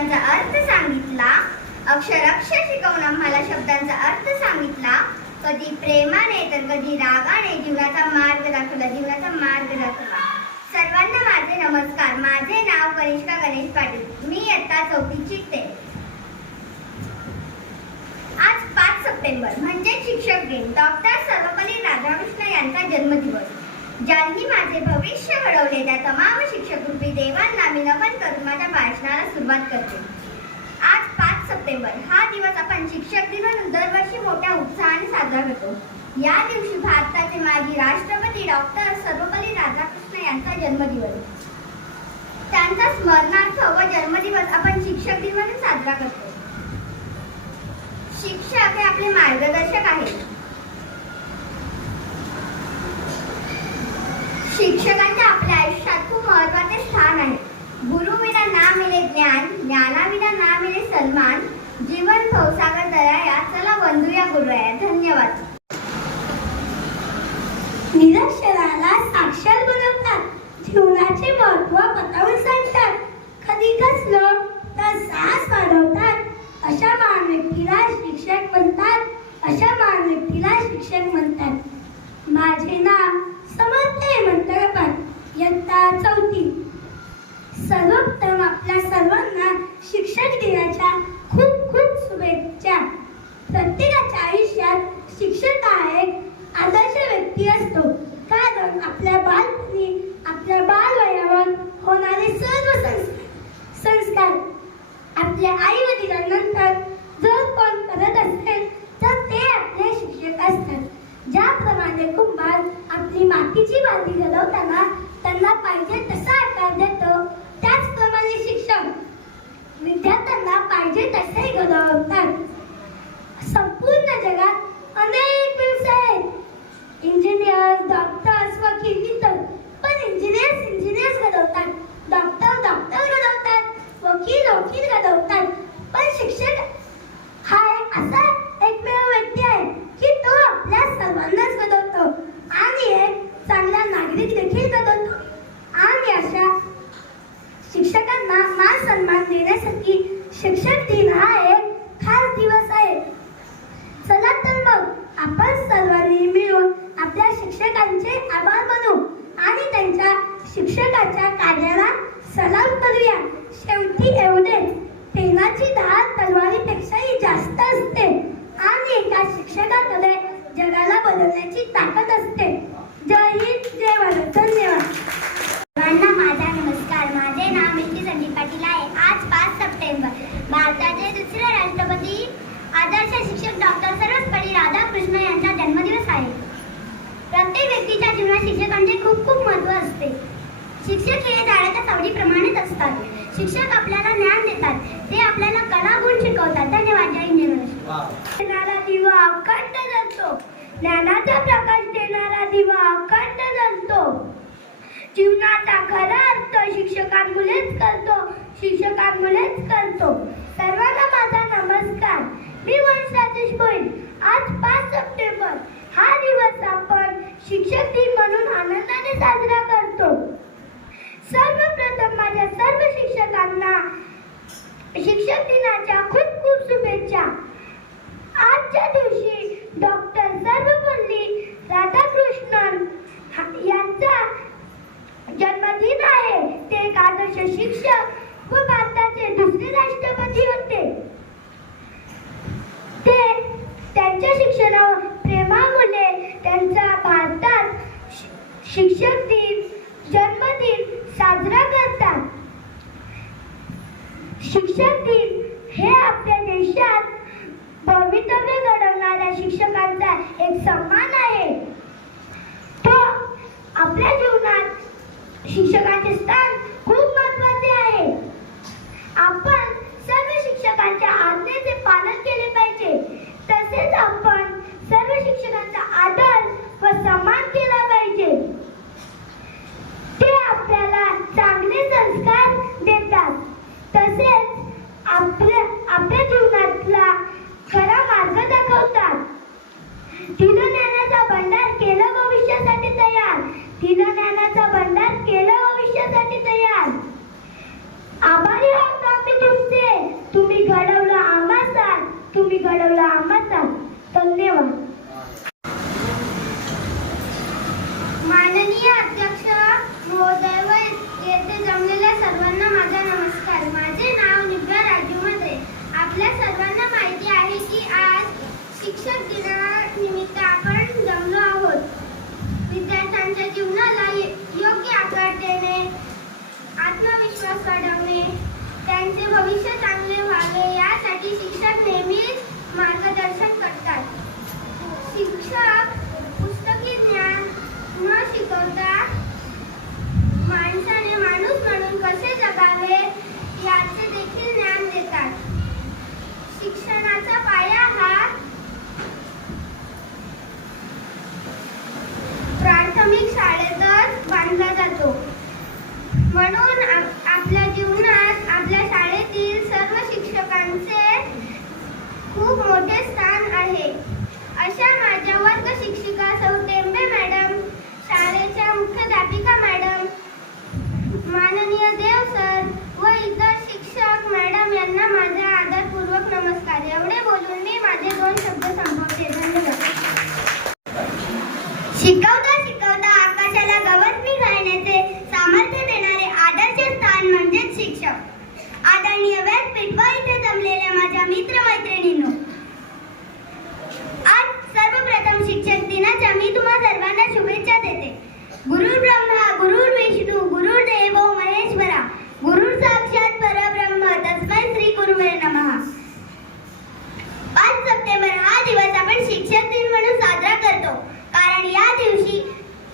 शब्दांचा अर्थ सांगितला. अक्षर अक्षर शिकवून आम्हाला शब्दांचा अर्थ सांगितला. कधी प्रेमाने तर कधी रागाने जीवनाचा मार्ग दाखवला जीवनाचा मार्ग दाखवला. सर्वांना माझे नमस्कार. माझे नाव कनिष्का गणेश पाटील. मी आता चौथी शिकते. आज पाच सप्टेंबर. म्हणजे शिक्षक दिन. डॉक्टर सर्वपल्ली राधाकृष्ण यांचा जन्मदिवस. ज्यांनी माझे भविष्य घडवले त्या तमाम शिक्षक रूपी देवांना मी नमन करून माझ्या भाषणाला सुरुवात करते. आज पाच सप्टेंबर हा दिवस आपण शिक्षक दिन म्हणून दरवर्षी मोठ्या उत्साहाने साजरा करतो. या दिवशी भारताचे माजी राष्ट्रपती डॉक्टर सर्वपल्ली राधाकृष्ण यांचा जन्मदिवस. त्यांचा स्मरणार्थ व जन्मदिवस आपण शिक्षक दिन म्हणून साजरा करतो. शिक्षक हे आपले मार्गदर्शक आहेत. शिक्षकांचे आपल्या आयुष्यात खूप महत्त्वाचे स्थान आहे. गुरु विना ना मिळे ज्ञान ज्ञानाविना ना मिळे सन्मान जीवन भवसागर दराया चला वंदूया गुरुया धन्यवाद. निरक्षराला साक्षर बनवतात. जीवनाचे महत्त्व पता सांगतात कधी कसलं तर साहस वाढवतात अशा महान व्यक्तीला शिक्षक म्हणतात अशा महान व्यक्तीला शिक्षक म्हणतात माझे नाव समर्थ हेमंत गपाट इयत्ता चौथी सर्वप्रथम आपल्या सर्वांना शिक्षक दिनाच्या खूप खूप शुभेच्छा प्रत्येकाच्या आयुष्यात शिक्षक हा एक आदर्श व्यक्ती असतो कारण आपल्या बालपणी आपल्या बालवयावर होणारे सर्व संस- संस्कार आपल्या आई वडिलांनंतर जर कोण करत असेल तर ते आपले शिक्षक असतात ज्याप्रमाणे कुंभार आपली मातीची बांधी घडवताना त्यांना पाहिजे तसा आकार देतो. त्याचप्रमाणे शिक्षक विद्यार्थ्यांना पाहिजे तसे घडवतात. संपूर्ण जगात अनेक व्यवसाय आहेत. इंजिनियर डॉक्टर्स वकील इतर. पण इंजिनियर्स इंजिनियर्स घडवतात. डॉक्टर डॉक्टर घडवतात. वकील वकील घडवतात. पण शिक्षक हा एक असा एकमेव व्यक्ती आहे की तो आपल्या सर्वांनाच घडवतो आणि एक चांगला नागरिक देखील घडवतो आणि अशा शिक्षकांना मान सन्मान देण्यासाठी शिक्षक दिन हा एक खास दिवस आहे चला तर मग आपण सर्वांनी मिळून आपल्या शिक्षकांचे आभार मानू आणि त्यांच्या शिक्षकाच्या कार्याला सलाम करूया शेवटी एवढेच पेनाची धार तलवारीपेक्षाही जास्त असते आणि एका शिक्षकाकडे जगाला बदलण्याची ताकद असते जय हिंद जय भारत धन्यवाद सर्वांना माझा नमस्कार माझे नाव मिल्की संदीप पाटील आहे आज पाच सप्टेंबर भारताचे दुसरे राष्ट्रपती आदर्श शिक्षक डॉक्टर सर्वपल्ली राधाकृष्ण यांचा जन्मदिवस आहे प्रत्येक व्यक्तीच्या जीवनात शिक्षकांचे खूप खूप महत्त्व असते. शिक्षक हे झाडाच्या सावलीप्रमाणेच असतात. शिक्षक आपल्याला ज्ञान देतात. ते आपल्याला कला गुण शिकवतात. धन्यवाद जय. देणारा दिवा अखंड जळतो ज्ञानाचा प्रकाश देणारा दिवा अखंड जळतो जीवनाचा खरा अर्थ शिक्षकांमुळेच करतो शिक्षकांमुळेच करतो सर्वांना माझा नमस्कार. मी वंश राजेश आज पाच सप्टेंबर. हा दिवस आपण शिक्षक दिन म्हणून आनंदाने साजरा करतो. सर्वप्रथम माझ्या सर्व शिक्षकांना शिक्षक दिनाच्या खूप खूप शुभेच्छा. शिक्षक दिनानिमित्त आपण जमलो आहोत. विद्यार्थ्यांच्या जीवनाला योग्य आकार देणे आत्मविश्वास वाढवणे त्यांचे भविष्य चांगले व्हावे यासाठी शिक्षक नेहमी मार्गदर्शन करतात. शिक्षक पुस्तकी ज्ञान न शिकवता माणसाने माणूस म्हणून कसे जगावे याचे शिक्षक आदरणीय व्यासपीठ इथे जमलेल्या माझ्या मित्रमैत्रिणींनो. आज सर्वप्रथम शिक्षक दिनाच्या मी तुम्हा सर्वांना शुभेच्छा देते. गुरु ब्रह्मा गुरुर विष्णू गुरुर देवो महेश्वरा गुरुर साक्षात परब्रह्म तस्मै श्री गुरुवे नमः पाच सप्टेंबर हा दिवस आपण शिक्षक दिन म्हणून साजरा करतो कारण या दिवशी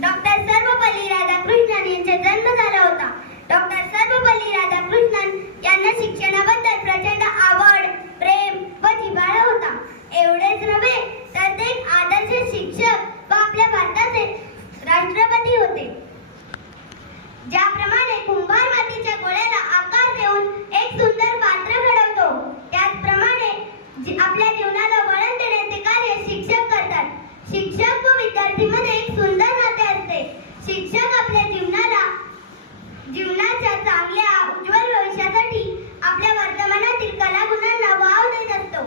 डॉक्टर सर्वपल्ली राधाकृष्णन यांचा जन्म झाला होता डॉक्टर सर्वपल्ली राधाकृष्णन यांना शिक्षणाबद्दल प्रचंड आवड प्रेम व जिव्हाळा होता एवढेच नव्हे तर ते एक आदर्श शिक्षक व आपल्या भारताचे राष्ट्रपती होते ज्याप्रमाणे कुंभार मातीच्या गोळ्याला आकार देऊन एक सुंदर पात्र घडवतो त्याचप्रमाणे जी- आपल्या जीवनाला वळण देण्याचे कार्य शिक्षक करतात शिक्षक व विद्यार्थीमध्ये एक सुंदर नाते असते शिक्षक आपल्या जीवनाला जीवनाच्या चांगल्या उज्ज्वल भविष्यासाठी आपल्या वर्तमानातील कलागुणांना वाव देत असतो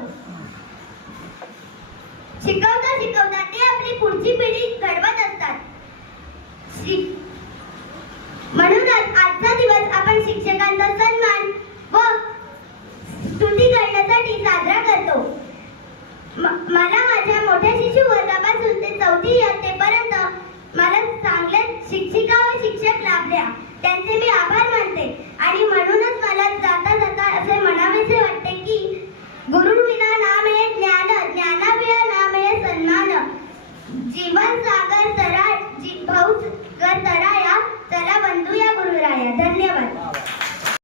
शिकवता शिकवता ते आपली पुढची पिढी घडवत असतात शिक- म्हणूनच आजचा दिवस आपण शिक्षकांचा सन्मान व स्तुती करण्यासाठी साजरा करतो म- मला माझ्या मोठ्या शिशु वर्गापासून ते चौथी इयत्तेपर्यंत मला चांगल्या शिक्षिका व शिक्षक लाभल्या. त्यांचे मी आभार मानते. आणि म्हणूनच मला जाता जाता असे म्हणावेसे वाटते की गुरु विना ना मिळे ज्ञान ज्ञानाविना ना मिळे सन्मान. जीवन सागर तरा जी भाऊ कर चला बंधू या गुरुराया धन्यवाद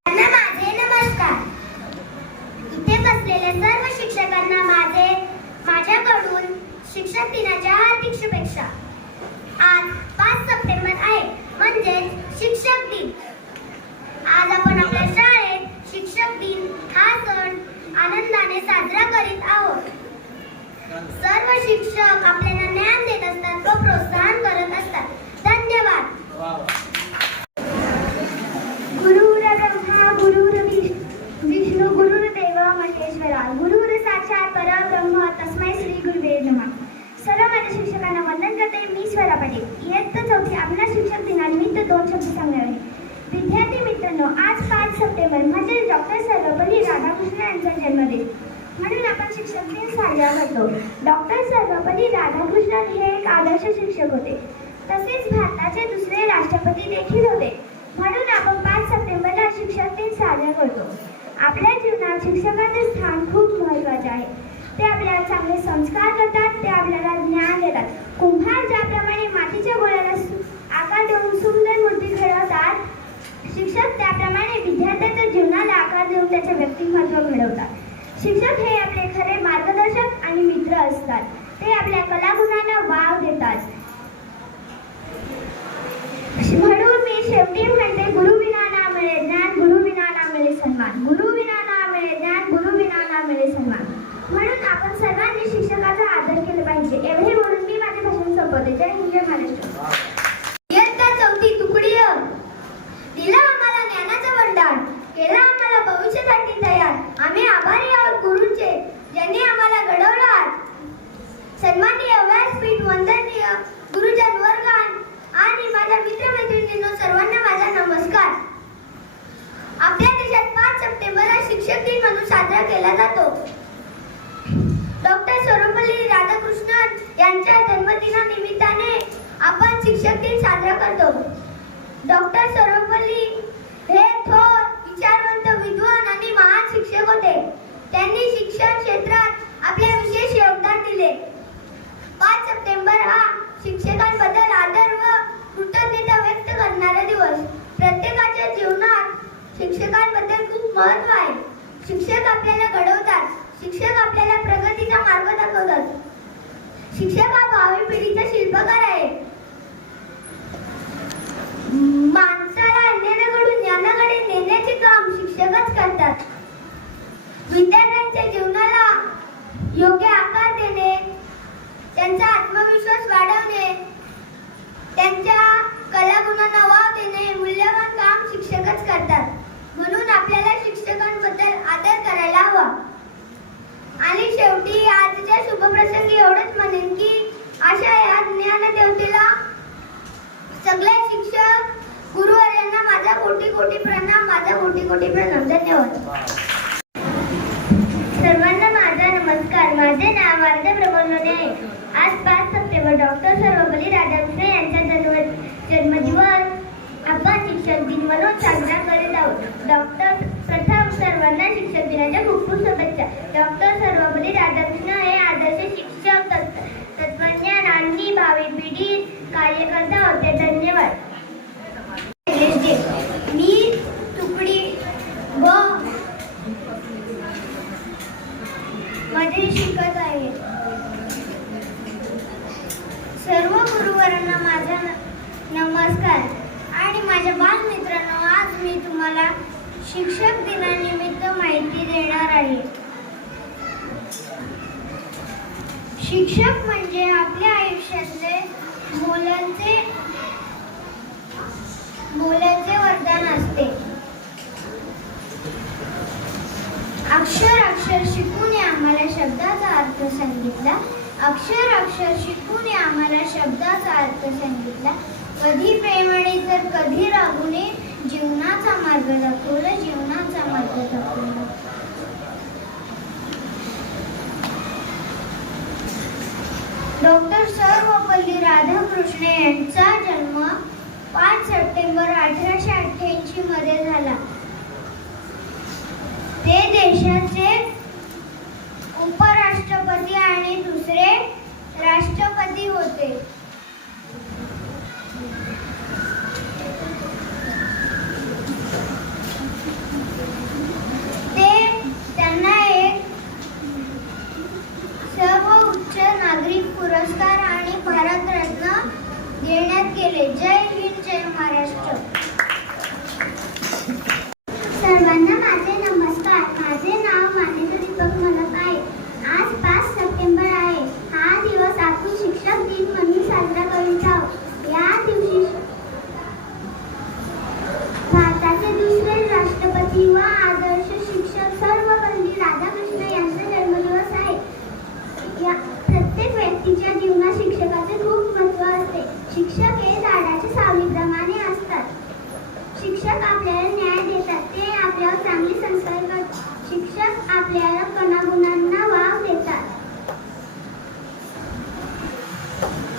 त्यांना माझे नमस्कार इथे बसलेल्या सर्व शिक्षकांना माझे माझ्याकडून शिक्षक दिनाच्या हार्दिक शुभेच्छा आज पाच सप्टेंबर आहे म्हणजेच शिक्षक दिन. आज आपण आपल्या शाळेत शिक्षक दिन हा सण आनंदाने साजरा करीत आहोत. सर्व शिक्षक आपल्याला ज्ञान देत असतात व प्रोत्साहन करत असतात. धन्यवाद. पाटील आपला आपल्या शिक्षक दिनानिमित्त दोन शब्द सांगणार आहे विद्यार्थी मित्रांनो आज पाच सप्टेंबर म्हणजे डॉक्टर सर्वपल्ली राधाकृष्ण यांचा जन्मदिन. म्हणून आपण शिक्षक दिन साजरा करतो. डॉक्टर सर्वपल्ली राधाकृष्णन हे एक आदर्श शिक्षक होते. तसेच भारताचे दुसरे राष्ट्रपती देखील होते. म्हणून आपण पाच सप्टेंबरला शिक्षक दिन साजरा करतो. आपल्या जीवनात शिक्षकाचे स्थान खूप महत्त्वाचे आहे. ते आपल्याला चांगले संस्कार करतात ते आपल्याला ज्ञान देतात. कुंभार ज्याप्रमाणे मातीच्या गोळ्याला आकार देऊन सुंदर मूर्ती घडवतात शिक्षक त्याप्रमाणे विद्यार्थ्याच्या जीवनाला आकार देऊन त्याचे व्यक्तिमत्व घडवतात. शिक्षक हे आपले खरे मार्गदर्शक आणि मित्र असतात. ते आपल्या कलागुणांना वाव देतात. म्हणून मी शेवटी म्हणते गुरु विना ना मिळे ज्ञान गुरु विना ना मिळे सन्मान. गुरु विना ना मिळे ज्ञान गुरु विना ना मिळे सन्मान. म्हणून आपण सर्वांनी शिक्षकाचा आदर केला पाहिजे. एवढे म्हणून मी माझे भाषण संपवते. जय हिंद जय महाराष्ट्र. इयत्ता चौथी तुकडी अ. दिला आम्हाला ज्ञानाचा भंडार केला आम्हाला भविष्यासाठी तयार. आम्ही आभारी आहोत गुरुंचे ज्यांनी आम्हाला घडवलं आज. सन्माननीय व्यासपीठ वंदनीय गुरुजन वर्गान आणि माझ्या मित्रमैत्रिणींनो सर्वांना माझा नमस्कार. आपल्या देशात पाच सप्टेंबर हा शिक्षक दिन म्हणून साजरा केला जातो. डॉक्टर सर्वपल्ली राधाकृष्णन यांच्या जन्मदिनानिमित्ताने आपण शिक्षक दिन साजरा करतो. डॉक्टर सर्वपल्ली हे थोर विचारवंत विद्वान आणि महान शिक्षक होते. त्यांनी शिक्षण क्षेत्रात आपले विशेष योगदान दिले. पाच सप्टेंबर हा शिक्षकांबद्दल आदर व कृतज्ञता व्यक्त करणारा दिवस. प्रत्येकाच्या जीवनात शिक्षकांबद्दल खूप महत्त्व आहे. शिक्षक आपल्याला घडवतात. शिक्षक आपल्याला प्रगतीचा मार्ग दाखवतात. शिक्षक हा भावी पिढीचा शिल्पकार आहे. माणसाला अन्यानाकडून ज्ञानाकडे नेण्याचे काम शिक्षकच करतात. विद्यार्थ्यांच्या जीवनाला योग्य आकार देणे त्यांचा आत्मविश्वास वाढवणे त्यांच्या कलागुणांना वाव देणे मूल्यवान काम शिक्षकच करतात. म्हणून आपल्याला शिक्षकांबद्दल आदर करायला हवा. आणि शेवटी आजच्या शुभप्रसंगी एवढंच म्हणेन की अशा या ज्ञानदेवतेला सगळे शिक्षक गुरुवर्यांना माझा कोटी कोटी प्रणाम माझा कोटी कोटी प्रणाम. धन्यवाद. सर्वांना माझा नमस्कार. माझे नाव वारदे प्रबोधने आहे आज पाच सप्टेंबर. डॉक्टर सर्वपल्ली राधाकृष्ण यांचा जन्म जन्मदिवस. आपण शिक्षक दिन म्हणून साजरा करत आहोत डॉक्टर प्रथम सर्वांना शिक्षक दिनाच्या खूप खूप शुभेच्छा डॉक्टर सर्वपल्ली राधाकृष्ण हे आदर्श शिक्षक तत्व तत्वज्ञान आणि भावी पिढी कार्यकर्ता होते. धन्यवाद मी तुकडी व मध्ये शिकत आहे सर्व गुरुवरांना माझा न- नमस्कार आणि माझ्या बालमित्रांनो आज मी तुम्हाला शिक्षक दिनानिमित्त माहिती देणार आहे शिक्षक म्हणजे आपल्या आयुष्यातले मुलांचे मुलांचे वरदान असते. अक्षर अक्षर शिकून आम्हाला शब्दाचा अर्थ सांगितला. अक्षर अक्षर शिकून आम्हाला शब्दाचा अर्थ सांगितला. कधी प्रेमाने तर कधी रागुने जीवनाचा मार्ग दाखवला जीवनाचा मार्ग दाखवला. डॉक्टर सर्वपल्ली राधाकृष्ण यांचा जन्म पाच सप्टेंबर अठराशे अठ्ठ्याऐंशी मध्ये झाला. ते देशाचे उपराष्ट्रपती आणि दुसरे राष्ट्रपती होते ते त्यांना एक सर्वोच्च नागरिक पुरस्कार आणि भारतरत्न देण्यात गेले जय हिंद जय महाराष्ट्र सर्वांना माझे नमस्कार माझे नाव मानेश्वर दीपक मलक आहे आज पाच सप्टेंबर आहे हा दिवस आपण शिक्षक दिन म्हणून साजरा करीत आहोत या दिवशी भारताचे दुसरे राष्ट्रपती व आदर्श शिक्षक सर्वपल्ली राधाकृष्ण यांचा जन्मदिवस आहे या प्रत्येक व्यक्तीच्या जीवनात शिक्षकाचे खूप महत्त्व असते शिक्षक हे झाडाच्या सावलीप्रमाणे असतात शिक्षक आपल्याला न्याय देतात ते आपल्यावर चांगले संस्कार करतात शिक्षक आपल्याला कणागुणांना वाव देतात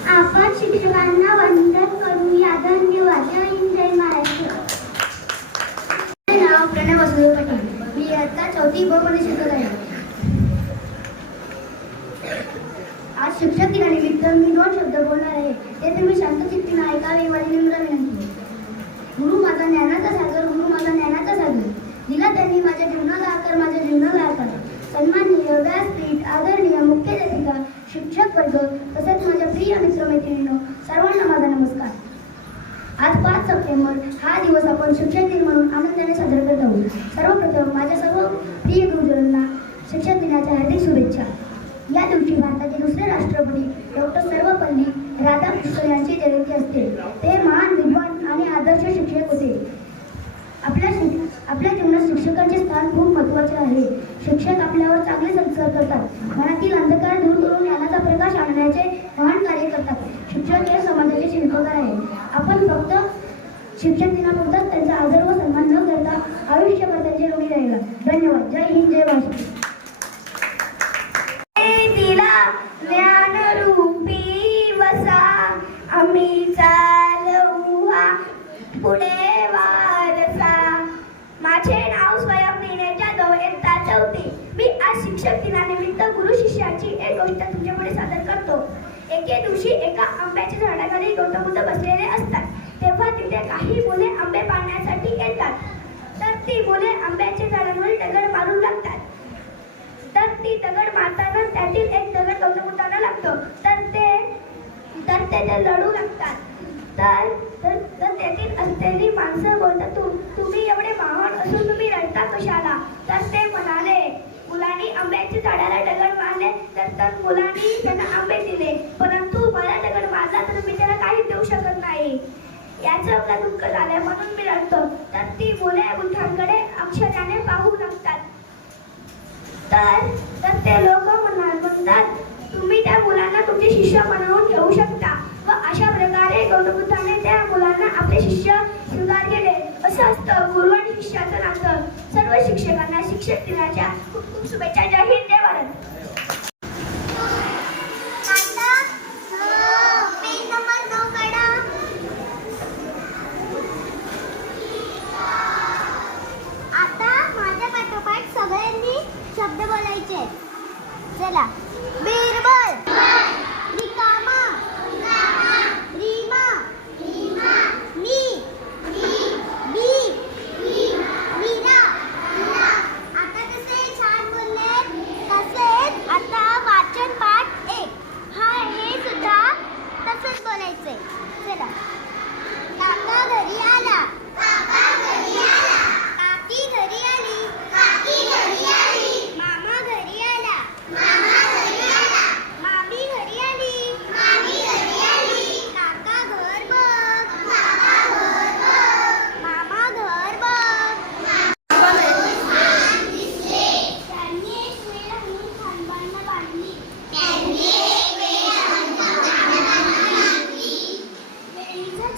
आपण शिक्षकांना वंदन करूया धन्यवाद जय हिंद जय महाराष्ट्र माझे नाव प्रणव वसुदेव पाटील मी आता चौथी ब मध्ये शिकत आहे आज शिक्षक दिनानिमित्त मी दोन शब्द बोलणार आहे ते तुम्ही शांत चित्तीने ऐकावे माझी निम्र विनंती. गुरु माझा ज्ञानाचा सागर गुरु माझा ज्ञानाचा सागर. दिला त्यांनी माझ्या जीवनाला आकार माझ्या जीवनाला आकार. सन्माननीय व्यासपीठ आदरणीय मुख्याध्यापिका शिक्षक वर्ग तसेच माझ्या प्रिय मित्रमैत्रिणींनो सर्वांना माझा नमस्कार. आज पाच सप्टेंबर हा दिवस आपण शिक्षक दिन म्हणून आनंदाने साजरा करत आहोत. सर्वप्रथम माझ्या सर्व प्रिय गुरुजनांना शिक्षक दिनाच्या हार्दिक शुभेच्छा. या दिवशी भारताचे दुसरे राष्ट्रपती डॉक्टर सर्वपल्ली राधाकृष्ण यांची जयंती असते. ते महान विद्वान आणि आदर्श शिक्षक होते. आपल्या आपल्या जीवनात शिक्षकांचे स्थान खूप महत्त्वाचे आहे. शिक्षक आपल्यावर चांगले संस्कार करतात. मनातील अंधकार दूर करून ज्ञानाचा प्रकाश आणण्याचे महान कार्य करतात. शिक्षक हे समाजाचे शिल्पकार आहे. आपण फक्त शिक्षक दिनापुरताच त्यांचा आदर व सन्मान न करता आयुष्यभर त्यांचे ऋणी राहिला. धन्यवाद. जय हिंद जय भाषा शिक्षक दिनानिमित्त गुरु शिष्याची एक गोष्ट तुमच्यापुढे सादर करतो. एके दिवशी एका आंब्याच्या झाडाखाली गौतम बुद्ध बसलेले असतात. तेव्हा तिथे काही मुले आंबे पाळण्यासाठी येतात. तर ती मुले आंब्याच्या झाडांवर दगड मारून लागतात. तर ती दगड मारताना त्यातील एक दगड गौतम लागतो. तर ते तर ते लढू लागतात. तर तर तेथील असलेली माणसं बोलतात तुम्ही एवढे महान असून तुम्ही रडता कशाला? तर ते म्हणाले मुलांनी आंब्याच्या झाडाला दगड मारले तर तर मुलांनी त्यांना आंबे दिले. परंतु मला दगड मारला तर मी त्याला काही देऊ शकत नाही. याचं एवढा दुःख झालं म्हणून मी रडतो. तर ती मुले बुद्धांकडे अक्षराने पाहू लागतात. तर तर ते लोक म्हणाल म्हणतात तुम्ही त्या मुलांना तुमचे शिष्य बनवून घेऊ शकता. व अशा प्रकारे गौतम त्या मुलांना आपले शिष्य स्वीकार केले. असं असतं गुरु आणि शिष्याचं नातं. सर्व शिक्षकांना शिक्षक दिनाच्या खूप खूप शुभेच्छा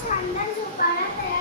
वेळीचा छानदार झोपाळा तयार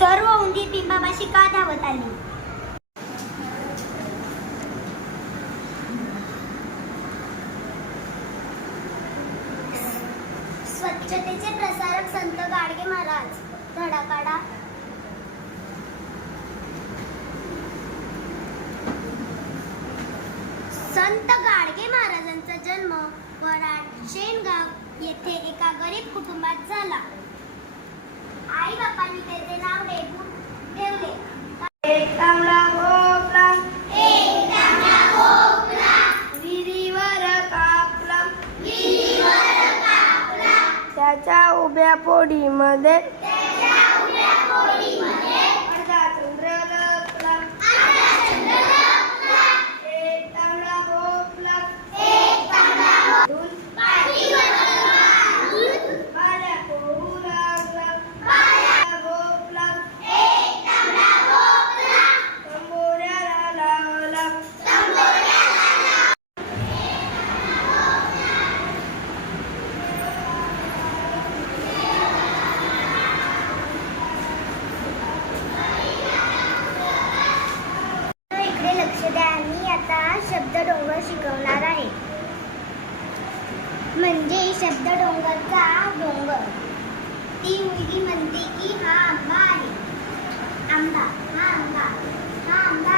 सर्व उंदीर पिंबापाशी का धावत आली. स्वच्छतेचे प्रसारक संत गाडगे महाराज धडाकाडा. संत गाडगे महाराजांचा जन्म वराड शेणगाव येथे एका गरीब कुटुंबात झाला. आई बापांनी उभ्या पोडीमध्ये अर्धा चंद्र लपला. एक तांबडा भोपळा धुंद माझ्या पोहू लागला भोपळा कंबोऱ्याला लावला इकडे लक्ष द्या मी आता शब्द डोंगर शिकवणार आहे म्हणजे शब्द डोंगरचा डोंगर. ती मुलगी म्हणते की हा आंबा आहे. आंबा हा आंबा हा आंबा